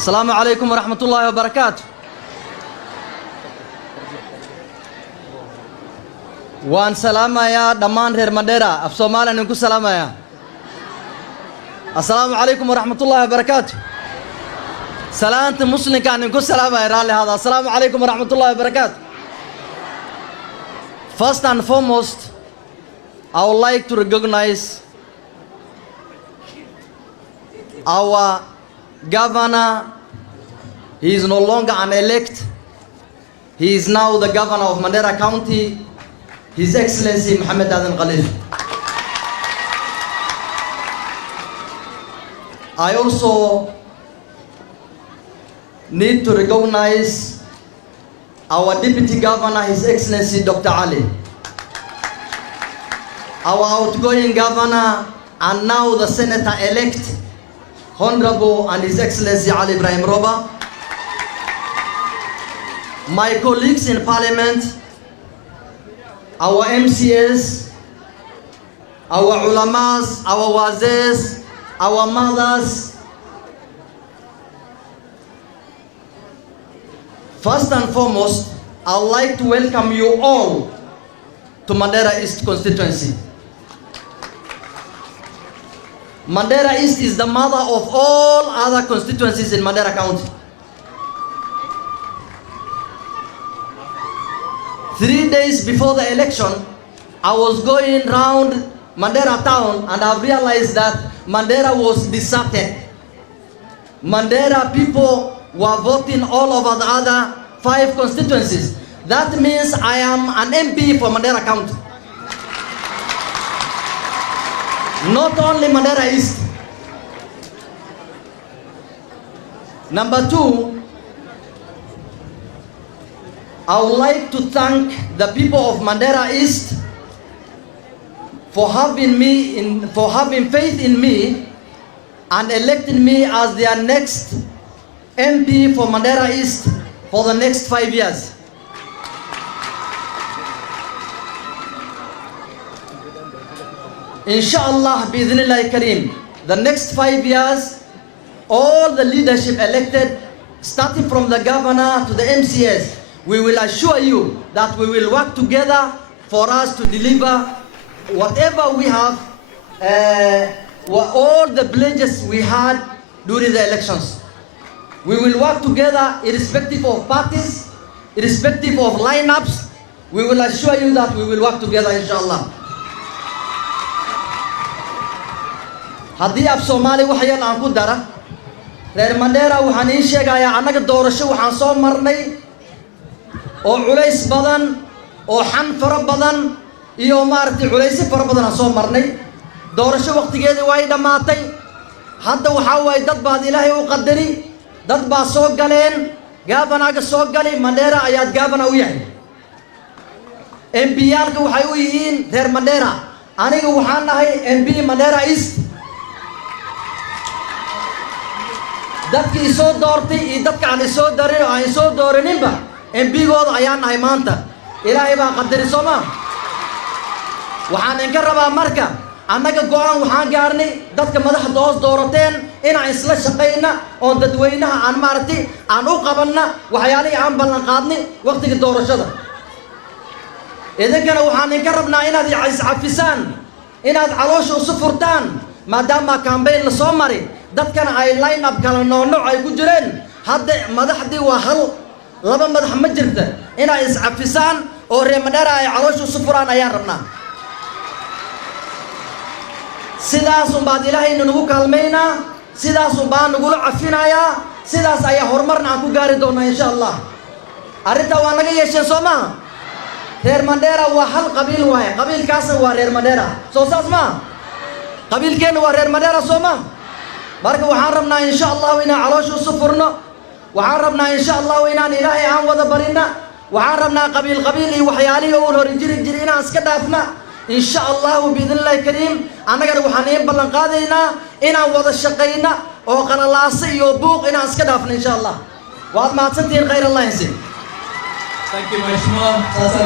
السلام عليكم ورحمة الله وبركاته. وان سلامة يا دمان رير مديرة أف سومالا نكو سلامة يا. السلام عليكم ورحمة الله وبركاته. سلامة مسلم كان نكو سلامة يا رالي هذا. السلام عليكم ورحمة الله وبركاته. First and foremost, I would like to recognize our governor. He is no longer an elect. He is now the governor of Mandera County, His Excellency Mohammed Aden Khalil. I also need to recognize our Deputy Governor, His Excellency Dr. Ali. Our outgoing governor and now the Senator-elect, Honorable and His Excellency Ali Ibrahim Roba. My colleagues in Parliament, our MCAs, our ulamas, our wazirs, our mothers. First and foremost, I'd like to welcome you all to Mandera East constituency. Mandera East is the mother of all other constituencies in Mandera County. 3 days before the election, I was going round Mandera town and I realized that Mandera was deserted. Mandera people were voting all over the other 5 constituencies. That means I am an MP for Mandera County. Not only Mandera East. Number 2, I would like to thank the people of Mandera East for having faith in me and electing me as their next MP for Mandera East for the next 5 years. Inshallah, bi'idhnillah kareem, the next 5 years, all the leadership elected, starting from the governor to the MCS, we will assure you that we will work together for us to deliver whatever we have, all the pledges we had during the elections. We will work together irrespective of parties, irrespective of lineups. We will assure you that we will work together, inshallah. haddii af Soomaali wax yar aan ku dara reer Mandera waxaan ii sheegayaa annaga doorasho waxaan soo marnay oo culays badan oo xan fara badan iyo maartay culays fara badan aan soo marnay doorasho waqtigeedii way dhamaatay hadda waxa way dad baad Ilaahay u qadari dad baa soo galeen gaabanaga soo galay Mandera ayaad gaabana u yahay MPyaalka waxay u yihiin reer Mandera aniga waxaan nahay MP Mandera East dadkii soo doortay iyo dadka aan soo darin oo aan soo dooraninba MPgooda ayaan nahay maanta Ilaahay baa qadari Soomaa waxaan inka rabaa marka annaga go'aan waxaan gaarnay dadka madaxda hoos doorateen inaan isla shaqeyna oo dadweynaha aan maartay aan u qabanna waxyaalihii aan ballan qaadnay waqtiga doorashada idinkana waxaan inka rabnaa inaad iscafisaan inaad caloosha u sufurtaan maadaama campaign la soo maray dadkana ay line up kala nooc ay ku jireen hadda madaxdii waa hal laba madax ma jirta inay iscafisaan oo reer Mandera ay caloosha u sufuraan ayaan rabnaa sidaas baad Ilaahay nagu kaalmeynaa sidaas baan nagu cafinayaa sidaas ayaa horumarna aan ku gaari doonaa insha Allah arinta waa naga yeesheen Soomaa reer Mandera waa hal qabiil waaye qabiilkaas waa reer Mandera soo saas ma qabiilkeena waa reer Mandera Soomaa marka waxaan rabnaa insha Allah inaan caloosha u sufurno waxaan rabnaa insha Allah inaan Ilaahay aan wada barina waxaan rabnaa qabiil iyo waxyaalihii oo hor jiri inaan iska dhaafna insha Allah biidhnillah kareem anagana waxaan ballan qaadaynaa inaan wada shaqeyna oo qalalaasa iyo buuq inaan iska dhaafno insha Allah waad mahadsantihiin khayr Allah insi Thank you, Mheshimiwa. Sasa